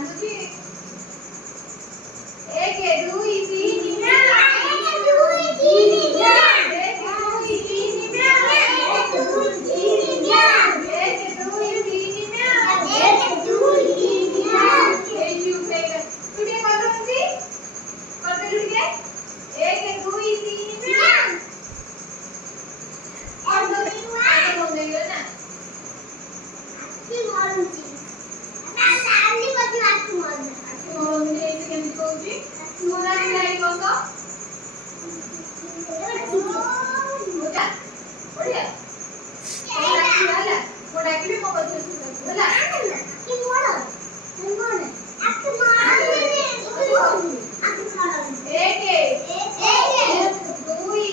କାନ୍ଦୁଛି। 1 2 3 ନା 1 2 3 ନା 1 2 3 ନା 1 2 3 ନା 1 2 3 ନା 1 2 3 ନା ଏ ଯୁ ଫେଗ ତୁ ଟିକେ କରନ୍ତି କରତେ ଟିକେ 1 2 3 ନା और दो दिन हुआ है तो बोल देगा ना की मारूंगी ना साली बदी मारूंगी ने ऐसे केमती कहूची मोरा लाइक बस मोटा बढ़िया मोटा की भी मोबाइल से बोला की मोड़ा मोड़ा आपको मार एक दुई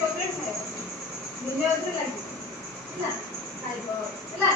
चॉकलेट खाए दिन में लगे है ना खाइबो है ना।